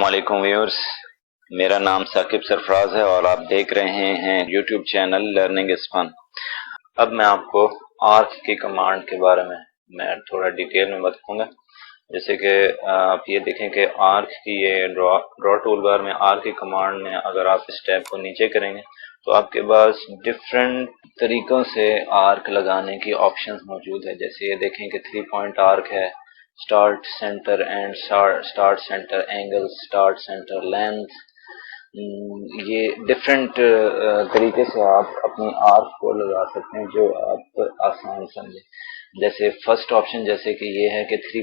अस्सलाम वालेकुम व्यूअर्स, मेरा नाम साकिब सरफराज है और आप देख रहे हैं YouTube channel learning is fun. अब मैं आपको आर्क की कमांड के बारे में मैं थोड़ा डिटेल में बताऊंगा। जैसे कि आप ये देखें कि आर्क की ये ड्रॉ टूल बार में आर्क की कमांड में अगर आप इस टैब को नीचे करेंगे तो आपके पास डिफरेंट तरीकों से आर्क लगाने की ऑप्शंस मौजूद है। जैसे ये देखें कि 3 पॉइंट आर्क है, start centre and start centre angle, start centre length. ये डिफरेंट तरीके से आप अपनी आर्क को लगा सकते हैं जो आप आसान समझे। जैसे फर्स्ट ऑप्शन जैसे कि ये है कि 3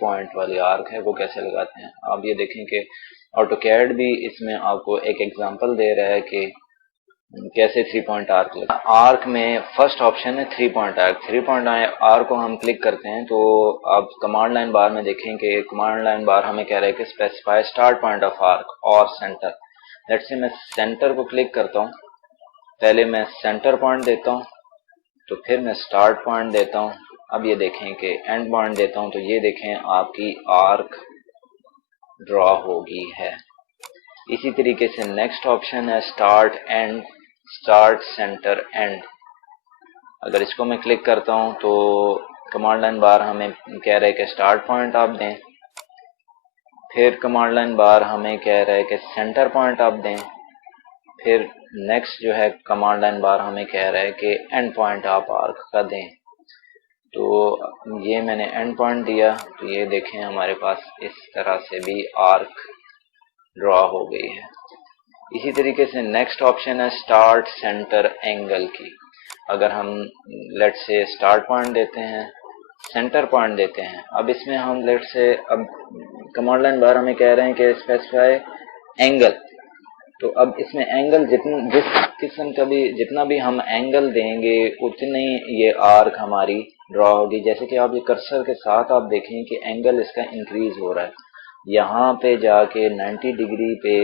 पॉइंट वाली आर्क है, वो कैसे लगाते हैं। आप ये देखें कि ऑटोकैड भी इसमें आपको एक एग्जांपल दे रहा है कि कैसे 3 पॉइंट आर्क लगा। आर्क में फर्स्ट ऑप्शन है 3 पॉइंट आर्क। 3 पॉइंट आर्क को हम क्लिक करते हैं तो आप कमांड लाइन बार में देखें कि कमांड लाइन बार हमें कह रहा है कि specify start point of arc और सेंटर। लेट्स से मैं सेंटर को क्लिक करता हूँ। पहले मैं सेंटर पॉइंट देता हूँ, तो फिर मैं स्टार्ट पॉइंट देता हूँ। अब ये देखें कि एंड पॉइंट देता हूँ, तो ये देखें आपकी आर्क ड्रॉ होगी है। इसी तरीके से नेक्स्ट ऑप्शन है start and, start centre and. अगर इसको मैं क्लिक करता हूं तो कमांड लाइन बार हमें कह रहा है कि स्टार्ट पॉइंट आप दें, फिर कमांड लाइन बार हमें कह रहा है कि सेंटर पॉइंट आप दें, फिर नेक्स्ट जो है कमांड लाइन बार हमें कह रहा है कि एंड पॉइंट आप आर्क का दें। तो ये मैंने एंड पॉइंट दिया, तो ये देखें हमारे पास इस तरह से भी आर्क ड्रॉ हो गई है। इसी तरीके से नेक्स्ट ऑप्शन है स्टार्ट सेंटर एंगल की। अगर हम लेट से स्टार्ट पॉइंट देते हैं, सेंटर पॉइंट देते हैं, अब इसमें हम लेट से अब कमांड लाइन बार हमें कह रहे हैं कि स्पेसिफाई एंगल। तो अब इसमें एंगल जिस किस्म का भी जितना भी हम एंगल देंगे उतनी ये आर्क हमारी ड्रॉ होगी। जैसे कि आप ये कर्सर के साथ आप देखें कि एंगल इसका इंक्रीज हो रहा है। यहाँ पे जाके 90 डिग्री पे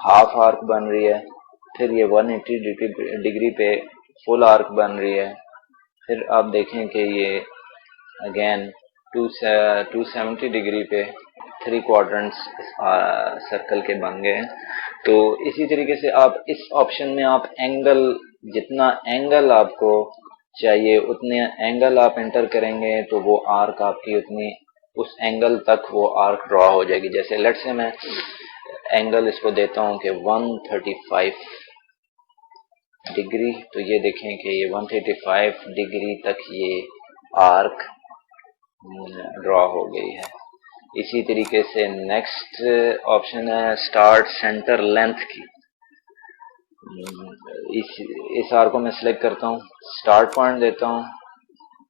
हाफ आर्क बन रही है, फिर ये 180 डिग्री पे फुल आर्क बन रही है। फिर आप देखें कि ये अगेन 270 डिग्री पे 3 क्वाड्रेंट्स सर्कल के बन गए हैं। तो इसी तरीके से आप इस ऑप्शन में आप एंगल, जितना एंगल आपको चाहिए उतने एंगल आप एंटर करेंगे तो वो आर्क आपकी उतनी उस एंगल तक वो आर्क ड्रॉ हो जाएगी। जैसे लेट्स से मैं एंगल इसको देता हूं कि 135 डिग्री, तो ये देखें कि ये 135 डिग्री तक ये आर्क ड्रॉ हो गई है। इसी तरीके से नेक्स्ट ऑप्शन है स्टार्ट सेंटर लेंथ की। इस आर्क को मैं सिलेक्ट करता हूँ, स्टार्ट पॉइंट देता हूँ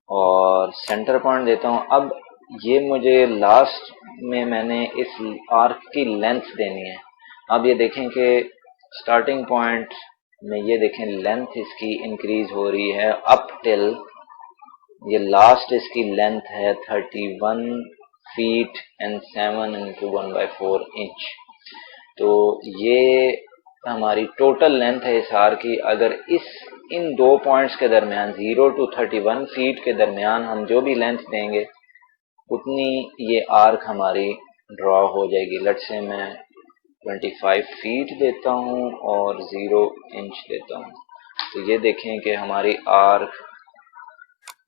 और सेंटर पॉइंट देता हूँ। अब ये मुझे लास्ट में मैंने इस आर्क की लेंथ देनी है। अब ये देखें कि स्टार्टिंग पॉइंट में ये देखें लेंथ इसकी इंक्रीज हो रही है अप टिल ये लास्ट इसकी लेंथ है 31 फीट एंड 7 इंटू 1/4 इंच। तो ये हमारी टोटल लेंथ है इस आर्क की। अगर इन दो पॉइंट्स के दरमियान 0 to 31 फीट के दरमियान हम जो भी लेंथ देंगे उतनी ये आर्क हमारी ड्रॉ हो जाएगी। लेट्स से मैं 25 फीट देता हूँ और 0 इंच देता हूँ, तो ये देखें कि हमारी आर्क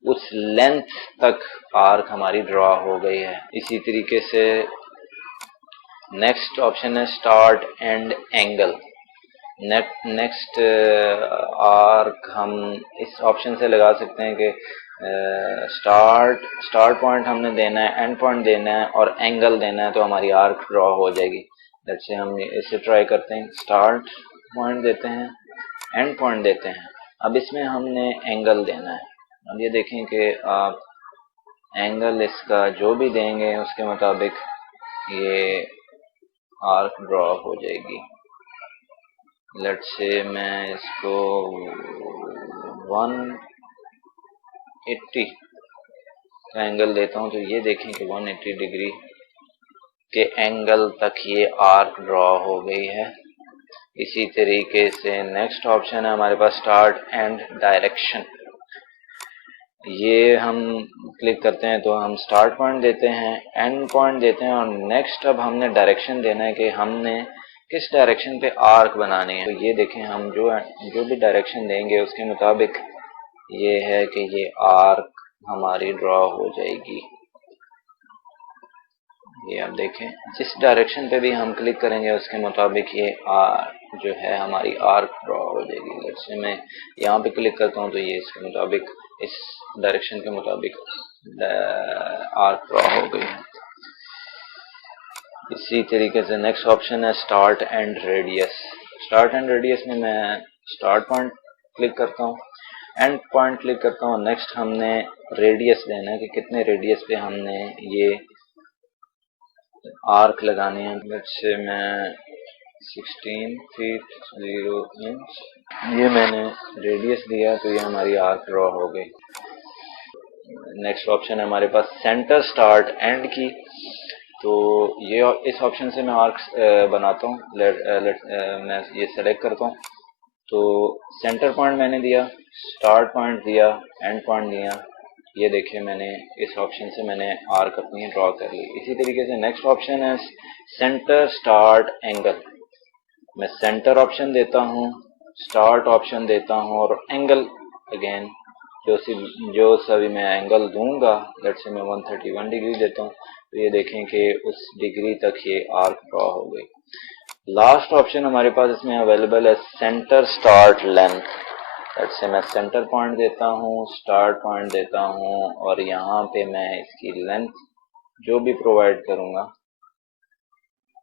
उस लेंथ तक आर्क हमारी ड्रॉ हो गई है। इसी तरीके से नेक्स्ट ऑप्शन है start and angle. Next arc हम इस ऑप्शन से लगा सकते हैं कि स्टार्ट पॉइंट हमने देना है, एंड पॉइंट देना है और एंगल देना है, तो हमारी आर्क ड्रॉ हो जाएगी। जैसे हम इसे ट्राई करते हैं, स्टार्ट पॉइंट देते हैं, एंड पॉइंट देते हैं। अब इसमें हमने एंगल देना है। अब ये देखें कि आप एंगल इसका जो भी देंगे उसके मुताबिक ये आर्क ड्रॉ हो जाएगी। लेट्स से मैं इसको 180 का एंगल देता हूं, तो ये देखें कि 180 डिग्री के एंगल तक ये आर्क ड्रॉ हो गई है। इसी तरीके से नेक्स्ट ऑप्शन है हमारे पास स्टार्ट एंड डायरेक्शन। ये हम क्लिक करते हैं तो हम स्टार्ट पॉइंट देते हैं, एंड पॉइंट देते हैं, और नेक्स्ट अब हमने डायरेक्शन देना है कि हमने किस डायरेक्शन पे आर्क बनानी है। तो ये देखें, हम जो भी डायरेक्शन देंगे उसके मुताबिक ये है कि ये आर्क हमारी ड्रॉ हो जाएगी। ये आप देखें, जिस डायरेक्शन पे भी हम क्लिक करेंगे उसके मुताबिक ये जो है हमारी आर्क ड्रॉ हो जाएगी। लेट्स से मैं यहाँ पे क्लिक करता हूँ तो ये इसके मुताबिक, इस डायरेक्शन के मुताबिक आर्क ड्रॉ हो गई है। इसी तरीके से नेक्स्ट ऑप्शन है start and radius. Start and radius में मैं स्टार्ट पॉइंट क्लिक करता हूँ, एंड पॉइंट क्लिक करता हूँ। नेक्स्ट हमने रेडियस देना है कि कितने रेडियस पे हमने ये आर्क लगाने हैं। लेट्स से मैं 16 फीट 0 इंच ये मैंने रेडियस दिया तो ये हमारी आर्क ड्रॉ हो गई। नेक्स्ट ऑप्शन है हमारे पास सेंटर स्टार्ट एंड की। तो ये इस ऑप्शन से मैं आर्क बनाता हूँ। मैं ये सेलेक्ट करता हूँ तो सेंटर पॉइंट मैंने दिया, स्टार्ट पॉइंट दिया, एंड पॉइंट दिया। ये देखिए, मैंने इस ऑप्शन से मैंने आर्क अपनी ड्रॉ कर ली। इसी तरीके से नेक्स्ट ऑप्शन है सेंटर स्टार्ट एंगल। मैं सेंटर ऑप्शन देता हूँ, स्टार्ट ऑप्शन देता हूँ, और एंगल अगेन जो सभी मैं एंगल दूंगा, लेट्स से मैं 131 डिग्री देता हूँ तो ये देखें कि उस डिग्री तक ये आर्क ड्रॉ हो गई। लास्ट ऑप्शन हमारे पास इसमें अवेलेबल है centre start length. Let's say मैं सेंटर पॉइंट देता हूँ, स्टार्ट पॉइंट देता हूँ, और यहाँ पे मैं इसकी लेंथ जो भी प्रोवाइड करूँगा,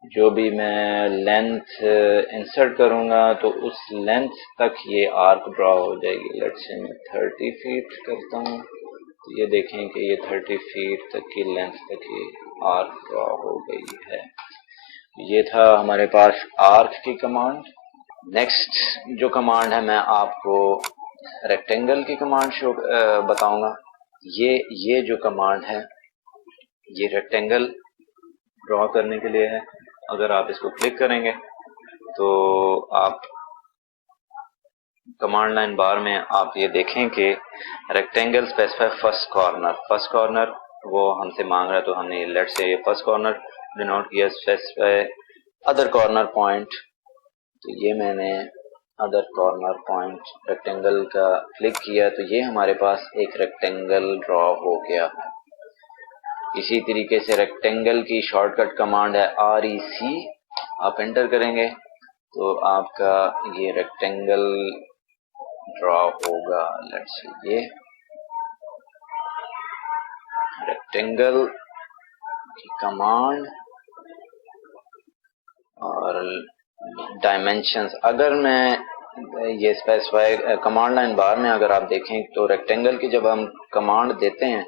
जो भी मैं लेंथ इंसर्ट करूँगा तो उस लेंथ तक ये आर्क ड्रॉ हो जाएगी। लेट्स से मैं 30 फीट करता हूँ तो ये देखें कि ये 30 फीट तक की लेंथ तक ये आर्क ड्रॉ हो गई है। ये था हमारे पास आर्क की कमांड। नेक्स्ट जो कमांड है मैं आपको रेक्टेंगल की कमांड बताऊंगा। ये जो कमांड है ये रेक्टेंगल ड्रॉ करने के लिए है। अगर आप इसको क्लिक करेंगे तो आप कमांड लाइन बार में आप ये देखें कि रेक्टेंगल स्पेसिफाई फर्स्ट कॉर्नर वो हमसे मांग रहा है तो हमने लेट से फर्स्ट कॉर्नर डिनोट किया। स्पेसिफाई अदर कॉर्नर पॉइंट, तो ये मैंने अदर कॉर्नर पॉइंट रेक्टेंगल का क्लिक किया तो ये हमारे पास एक रेक्टेंगल ड्रॉ हो गया। इसी तरीके से रेक्टेंगल की शॉर्टकट कमांड है REC। आप एंटर करेंगे तो आपका ये रेक्टेंगल ड्रॉ होगा। लेट्स ये रेक्टेंगल की कमांड और डायमेंशंस। अगर मैं ये स्पेसिफाई कमांड लाइन बार में अगर आप देखें तो रेक्टेंगल की जब हम कमांड देते हैं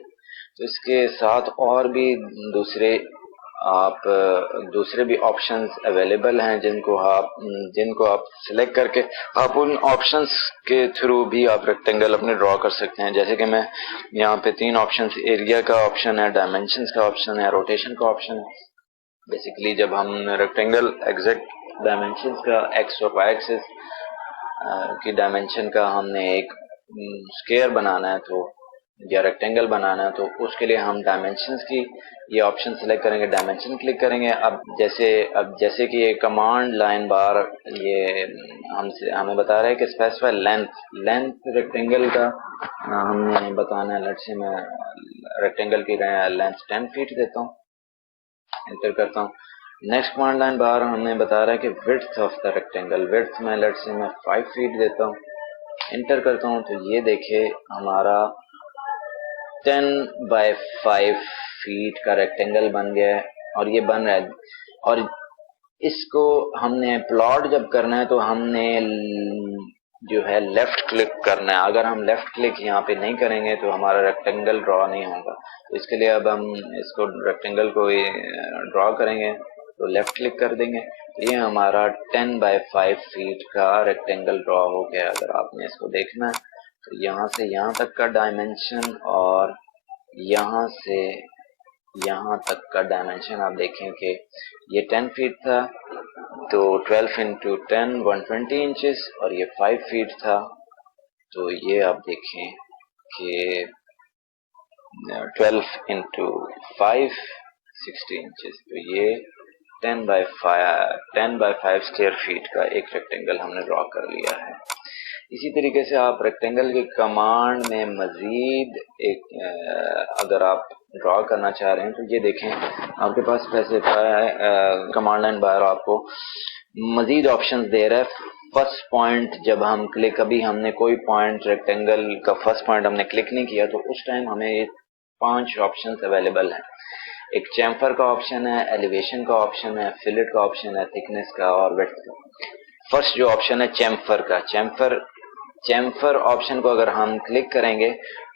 तो इसके साथ और भी दूसरे भी ऑप्शंस अवेलेबल हैं जिनको आप सिलेक्ट करके आप उन ऑप्शंस के थ्रू भी आप रेक्टेंगल अपने ड्रॉ कर सकते हैं। जैसे कि मैं यहाँ पे 3 ऑप्शंस, एरिया का ऑप्शन है, डायमेंशंस का ऑप्शन है, रोटेशन का ऑप्शन है। बेसिकली जब हम रेक्टेंगल एग्जैक्ट डायमेंशंस का एक्स और वाई एक्सिस की डायमेंशन का हमने एक स्क्वायर बनाना है तो या रेक्टेंगल बनाना है तो उसके लिए हम डायमेंशंस की ये ऑप्शन सेलेक्ट करेंगे, डायमेंशन क्लिक करेंगे। अब जैसे कि ये कमांड लाइन बार ये हमें बता रहा है कि स्पेसिफाई लेंथ रेक्टेंगल का हमने बताना है। लेट्स से मैं रेक्टेंगल की लेंथ 10 फीट देता हूँ, एंटर करता हूँ। नेक्स्ट कमांड लाइन बार हमें बता रहा है कि width of the rectangle, width में लेट्स से मैं 5 फीट देता हूँ, एंटर करता हूँ तो ये देखिए हमारा 10 बाय 5 फीट का रेक्टेंगल बन गया है और ये बन रहा है। और इसको हमने प्लॉट जब करना है तो हमने जो है लेफ्ट क्लिक करना है। अगर हम लेफ्ट क्लिक यहाँ पे नहीं करेंगे तो हमारा रेक्टेंगल ड्रॉ नहीं होगा। तो इसके लिए अब हम इसको रेक्टेंगल को ड्रॉ करेंगे तो लेफ्ट क्लिक कर देंगे तो ये हमारा 10 बाय 5 फीट का रेक्टेंगल ड्रॉ हो गया। अगर आपने इसको देखना है तो यहाँ से यहाँ तक का डायमेंशन और यहाँ से यहाँ तक का डायमेंशन आप देखें कि ये 10 फीट था तो 12 इंटू 10 120 इंचेस और ये 5 फीट था तो ये आप देखें कि 12 इंटू 5 60 इंचेस, तो ये 10 बाई 5 स्क्वायर फीट का एक रेक्टेंगल हमने ड्रॉ कर लिया है। इसी तरीके से आप रेक्टेंगल की कमांड में मजीद एक अगर आप ड्रॉ करना चाह रहे हैं तो ये देखें, आपके पास स्पेसिफाई है कमांड लाइन बार आपको मजीद ऑप्शंस दे रहा है। फर्स्ट पॉइंट जब हम क्लिक, अभी हमने कोई पॉइंट रेक्टेंगल का फर्स्ट पॉइंट हमने क्लिक नहीं किया, तो उस टाइम हमें ये 5 ऑप्शंस अवेलेबल हैं। एक चैम्फर का ऑप्शन है, एलिवेशन का ऑप्शन है, फिलेट का ऑप्शन है, थिकनेस का और विड्थ का। फर्स्ट जो ऑप्शन है चैम्फर का, चैम्फर ऑप्शन को अगर हम क्लिक करेंगे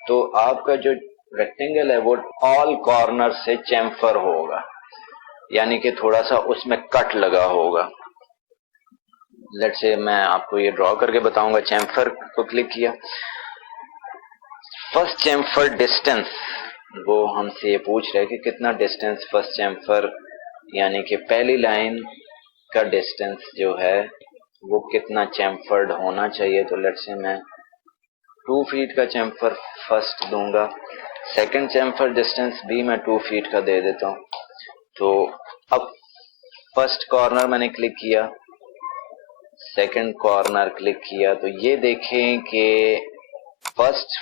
तो आपका जो रेक्टेंगल है वो ऑल कॉर्नर से चैम्फर होगा, यानी कि थोड़ा सा उसमें कट लगा होगा। लेट्स से मैं आपको ये ड्रॉ करके बताऊंगा। चैम्फर को क्लिक किया, फर्स्ट चैम्फर डिस्टेंस वो हमसे ये पूछ रहा है कि कितना डिस्टेंस फर्स्ट चैम्फर, यानी कि पहली लाइन का डिस्टेंस जो है वो कितना चैम्फर्ड होना चाहिए। तो लेट्स से मैं 2 फीट का चैम्फर फर्स्ट दूंगा, सेकंड चैम्फर डिस्टेंस भी मैं 2 फीट का दे देता हूँ। तो अब फर्स्ट कॉर्नर मैंने क्लिक किया, सेकंड कॉर्नर क्लिक किया, तो ये देखें कि फर्स्ट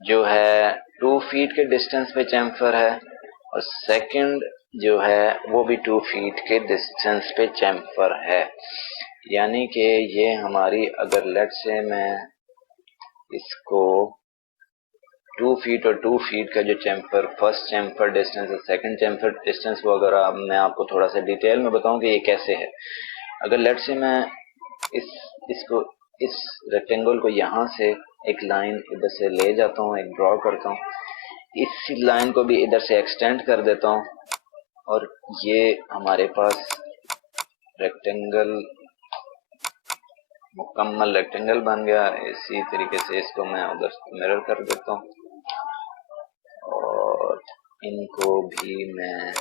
जो है 2 फीट के डिस्टेंस पे चैम्फर है और सेकंड जो है वो भी 2 फीट के डिस्टेंस पे चैम्फर है। यानी कि ये हमारी, अगर लेट्स से मैं इसको 2 फीट और 2 फीट का जो चैम्फर फर्स्ट चैम्फर डिस्टेंस है, सेकंड चैम्फर डिस्टेंस को अगर मैं आपको थोड़ा सा डिटेल में बताऊं कि ये कैसे है। अगर लेट्स से मैं इस रेक्टेंगल को यहाँ से एक लाइन इधर से ले जाता हूँ, एक ड्रॉ करता हूँ, इस लाइन को भी इधर से एक्सटेंड कर देता हूँ और ये हमारे पास रेक्टेंगल, मुकम्मल रेक्टेंगल बन गया। इसी तरीके से इसको मैं उधर मिरर कर देता हूँ और इनको भी मैं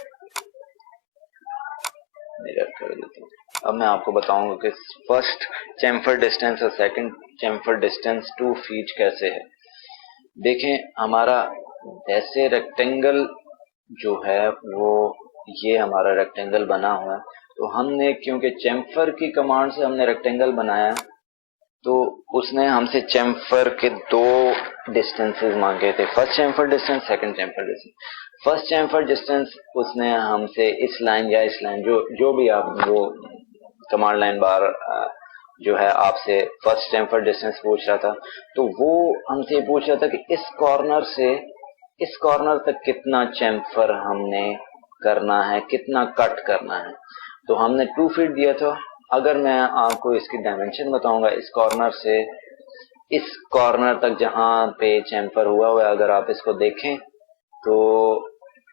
मिरर कर देता हूँ। अब मैं आपको बताऊंगा कि फर्स्ट चैम्फर डिस्टेंस और सेकंड चैम्फर डिस्टेंस 2 फीट कैसे है। देखें, हमारा ऐसे रेक्टेंगल जो है वो ये हमारा रेक्टेंगल बना हुआ है, तो हमने क्योंकि चैम्फर की कमांड से हमने रेक्टेंगल बनाया, तो उसने हमसे चैम्फर के 2 डिस्टेंसेस मांगे थे, first chamfer distance, second chamfer distance. First chamfer distance उसने हमसे इस लाइन या इस लाइन जो भी आप वो कमांड लाइन बार जो है आपसे फर्स्ट चैम्फर डिस्टेंस पूछ रहा था, तो वो हमसे पूछ रहा था कि इस कॉर्नर से इस कॉर्नर तक कितना चैम्फर हमने करना है, कितना कट करना है। तो हमने 2 फीट दिया था। अगर मैं आपको इसकी डायमेंशन बताऊंगा, इस कॉर्नर से इस कॉर्नर तक जहां पे चैम्फर हुआ है, अगर आप इसको देखें तो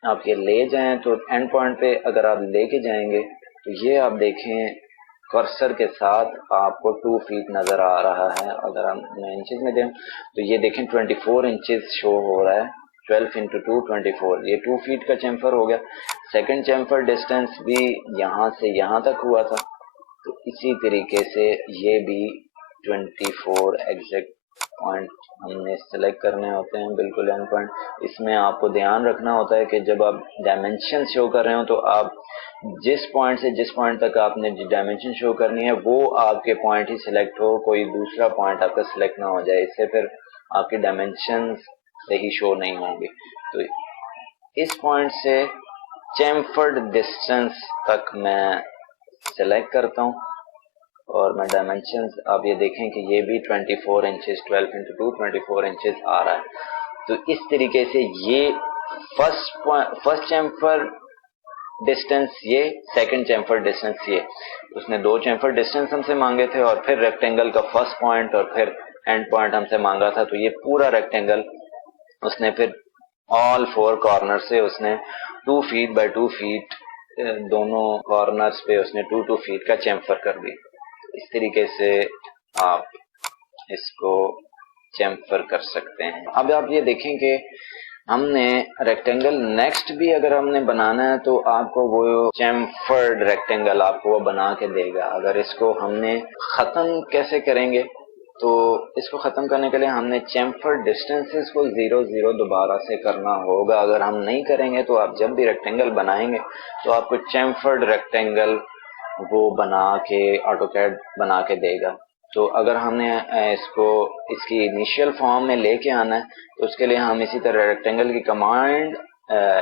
आप ये ले जाएं तो एंड पॉइंट पे अगर आप लेके जाएंगे तो ये आप देखें कर्सर के साथ आपको 2 फीट नजर आ रहा है। अगर हम इंचेस में दें तो ये देखें 24 इंचेस शो हो रहा है, 12 इंटू 2 24, ये 2 फीट का चैम्फर हो गया। सेकंड चैम्फर डिस्टेंस भी यहाँ से यहाँ तक हुआ था, तो इसी तरीके से ये भी 24 एग्जैक्ट पॉइंट हमने सेलेक्ट करने होते हैं, बिल्कुल एंड पॉइंट। इसमें आपको ध्यान रखना होता है कि जब आप डायमेंशन शो कर रहे हो तो आप जिस पॉइंट से जिस पॉइंट तक आपने डायमेंशन शो करनी है वो आपके पॉइंट ही सिलेक्ट हो, कोई दूसरा पॉइंट आपका सिलेक्ट ना हो जाए, इससे फिर आपके डायमेंशन सही शो नहीं होंगे। तो इस पॉइंट से चैम्फर्ड डिस्टेंस तक मैं सेलेक्ट करता हूँ और मैं डायमेंशंस, आप ये देखें कि ये भी 24 इंचेस, 12 इंटू 2 24 इंचेस आ रहा है। तो इस तरीके से ये फर्स्ट चैम्फर डिस्टेंस, ये सेकंड चैम्फर डिस्टेंस, ये उसने 2 चैम्फर डिस्टेंस हमसे मांगे थे और फिर रेक्टेंगल का फर्स्ट पॉइंट और फिर एंड पॉइंट हमसे मांगा था। तो ये पूरा रेक्टेंगल उसने फिर ऑल 4 कॉर्नर से उसने 2 फीट बाय 2 फीट दोनों कॉर्नर्स पे उसने 2 फीट का चैम्फर कर दी। इस तरीके से आप इसको चैम्फर कर सकते हैं। अब आप ये देखें कि हमने रेक्टेंगल नेक्स्ट भी अगर हमने बनाना है तो आपको वो चैम्फर्ड रेक्टेंगल आपको वो बना के देगा। अगर इसको हमने खत्म कैसे करेंगे, तो इसको ख़त्म करने के लिए हमने चैम्फर डिस्टेंसेस को 0 0 दोबारा से करना होगा। अगर हम नहीं करेंगे तो आप जब भी रेक्टेंगल बनाएंगे तो आपको चैम्फर्ड रेक्टेंगल वो बना के ऑटोकैड बना के देगा। तो अगर हमने इसको इसकी इनिशियल फॉर्म में लेके आना है तो उसके लिए हम इसी तरह रेक्टेंगल की कमांड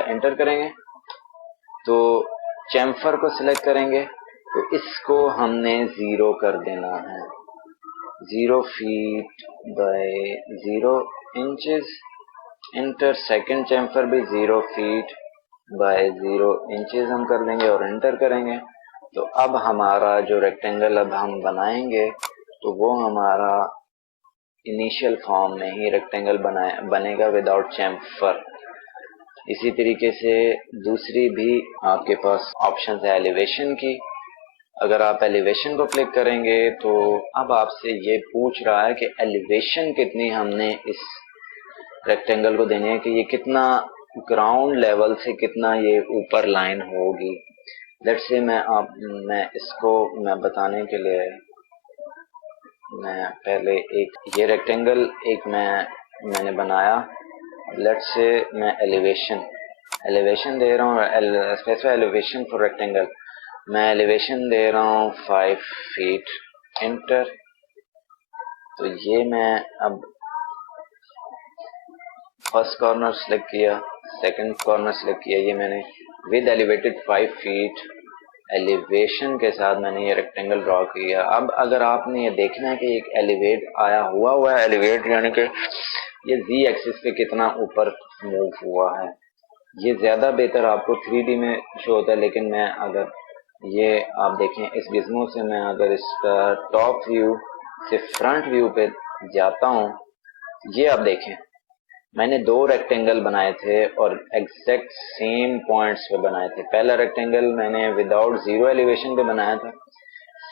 एंटर करेंगे। तो चैम्फर को सिलेक्ट करेंगे तो इसको हमने 0 कर देना है, 0 feet by 0 inches. Inter second chamfer भी 0 फीट बाय 0 इंचेस हम कर देंगे और एंटर करेंगे। तो अब हमारा जो रेक्टेंगल अब हम बनाएंगे तो वो हमारा इनिशियल फॉर्म में ही रेक्टेंगल बनेगा विदाउट चैम्फर। इसी तरीके से दूसरी भी आपके पास ऑप्शन है एलिवेशन की। अगर आप एलिवेशन को क्लिक करेंगे तो अब आपसे ये पूछ रहा है कि एलिवेशन कितनी हमने इस रेक्टेंगल को देनी है, कि ये कितना ग्राउंड लेवल से कितना ये ऊपर लाइन होगी। लेट्स से मैं इसको बताने के लिए मैं पहले एक ये रेक्टेंगल मैंने बनाया। लेट्स से मैं एलिवेशन दे रहा हूँ, स्पेसिफाई एलिवेशन फॉर रेक्टेंगल। मैं एलिवेशन दे रहा हूँ 5 फीट, एंटर। तो ये मैं अब फर्स्ट कॉर्नर सेलेक्ट किया, सेकंड कॉर्नर सेलेक्ट किया, ये मैंने विद एलिवेटेड 5 फीट एलिवेशन के साथ मैंने ये रेक्टेंगल ड्रॉ किया। अब अगर आपने ये देखना है कि एक एलिवेट आया हुआ है, एलिवेट यानी कि ये जी एक्सिस पे कितना ऊपर मूव हुआ है, ये ज़्यादा बेहतर आपको 3D में शो होता है। लेकिन मैं अगर ये आप देखें इस गिज़मो से, मैं अगर इसका टॉप व्यू से फ्रंट व्यू पे जाता हूँ, ये आप देखें मैंने 2 रेक्टेंगल बनाए थे और एग्जैक्ट सेम पॉइंट्स पे बनाए थे। पहला रेक्टेंगल मैंने विदाउट 0 एलिवेशन पे बनाया था,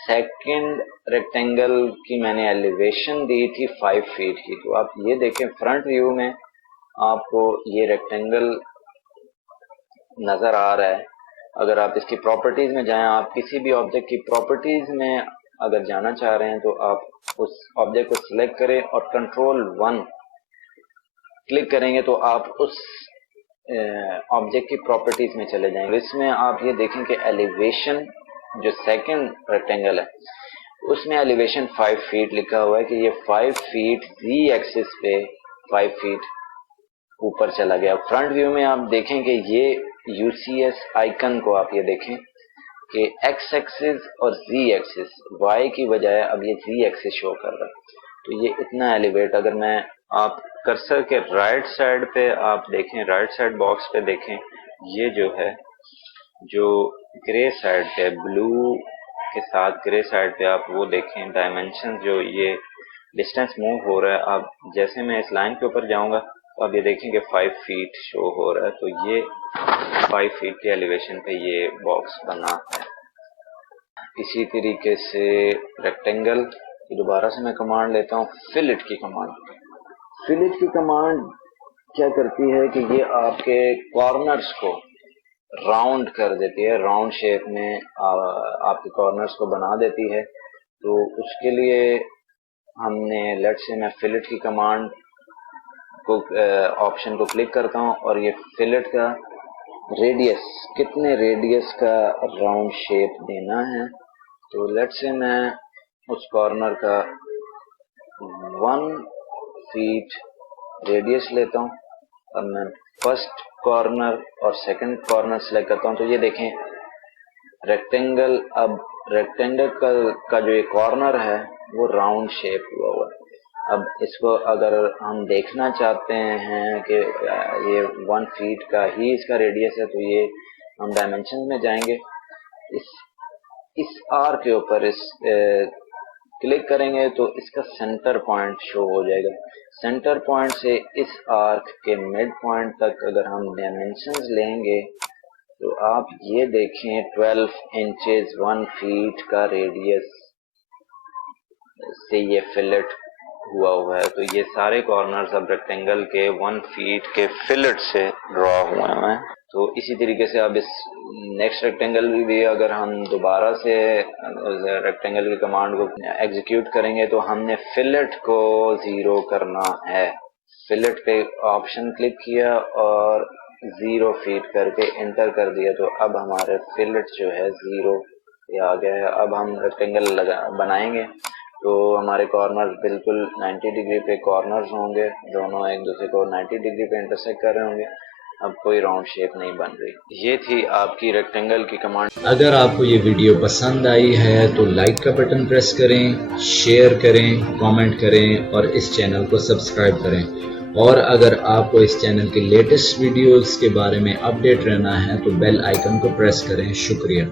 सेकंड रेक्टेंगल की मैंने एलिवेशन दी थी 5 फीट की। तो आप ये देखें फ्रंट व्यू में आपको ये रेक्टेंगल नज़र आ रहा है। अगर आप इसकी प्रॉपर्टीज़ में जाएं, आप किसी भी ऑब्जेक्ट की प्रॉपर्टीज़ में अगर जाना चाह रहे हैं तो आप उस ऑब्जेक्ट को सिलेक्ट करें और कंट्रोल 1 क्लिक करेंगे तो आप उस ऑब्जेक्ट की प्रॉपर्टीज में चले जाएंगे। इसमें आप ये देखें कि एलिवेशन जो सेकंड रेक्टेंगल है उसमें एलिवेशन 5 फीट लिखा हुआ है कि ये 5 फीट जी एक्सिस पे 5 फीट ऊपर चला गया। फ्रंट व्यू में आप देखें कि ये यूसीएस आइकन को आप ये देखें कि एक्स एक्सिस और जी एक्सिस, वाई की बजाय अब ये जी एक्सिस शो कर रहा है। तो ये इतना एलिवेट, अगर मैं आप कर्सर के राइट साइड पे आप देखें, राइट साइड बॉक्स पे देखें, ये जो है जो ग्रे साइड पे ब्लू के साथ ग्रे साइड पे आप वो देखें डायमेंशन, जो ये डिस्टेंस मूव हो रहा है। अब जैसे मैं इस लाइन के ऊपर जाऊंगा तो आप ये देखें कि 5 फीट शो हो रहा है। तो ये 5 फीट के एलिवेशन पे ये बॉक्स बना है। इसी तरीके से रेक्टेंगल दोबारा से मैं कमांड लेता हूँ, फिलेट की कमांड। फिलेट की कमांड क्या करती है कि ये आपके कॉर्नर्स को राउंड कर देती है, राउंड शेप में आपके कॉर्नर्स को बना देती है। तो उसके लिए हमने लेट्स से मैं फिलेट की कमांड को ऑप्शन को क्लिक करता हूँ और ये फिलेट का रेडियस, कितने रेडियस का राउंड शेप देना है। तो लेट्स से मैं उस कॉर्नर का 1 फीट रेडियस लेता हूँ और मैं फर्स्ट कॉर्नर और सेकंड कॉर्नर सेलेक्ट करता हूँ। तो ये देखें रेक्टेंगल, अब रेक्टेंगल का जो ये कॉर्नर है वो राउंड शेप हुआ हुआ है। अब इसको अगर हम देखना चाहते हैं कि ये 1 फीट का ही इसका रेडियस है, तो ये हम डायमेंशन में जाएंगे, इस आर के ऊपर इस क्लिक करेंगे तो इसका सेंटर पॉइंट शो हो जाएगा। सेंटर पॉइंट से इस आर्क के मिड पॉइंट तक अगर हम डायमेंशंस लेंगे तो आप ये देखें 12 इंचेस 1 फीट का रेडियस से ये फिलेट हुआ है। तो ये सारे कॉर्नर्स अब रेक्टेंगल के 1 फीट के फिलेट से ड्रॉ हुए हैं। तो इसी तरीके से अब इस नेक्स्ट रेक्टेंगल भी अगर हम दोबारा से रेक्टेंगल की कमांड को एग्जीक्यूट करेंगे तो हमने फिलेट को 0 करना है। फिलेट पे ऑप्शन क्लिक किया और 0 फीट करके एंटर कर दिया, तो अब हमारे फिलेट जो है 0 पे आ गया है। अब हम रेक्टेंगल बनाएंगे तो हमारे कॉर्नर बिल्कुल 90 डिग्री पे कॉर्नर्स होंगे, दोनों एक दूसरे को 90 डिग्री पे इंटरसेक्ट कर रहे होंगे। अब कोई राउंड शेप नहीं बन रही। ये थी आपकी रेक्टेंगल की कमांड। अगर आपको ये वीडियो पसंद आई है तो लाइक का बटन प्रेस करें, शेयर करें, कमेंट करें और इस चैनल को सब्सक्राइब करें। और अगर आपको इस चैनल के लेटेस्ट वीडियोस के बारे में अपडेट रहना है तो बेल आइकन को प्रेस करें। शुक्रिया।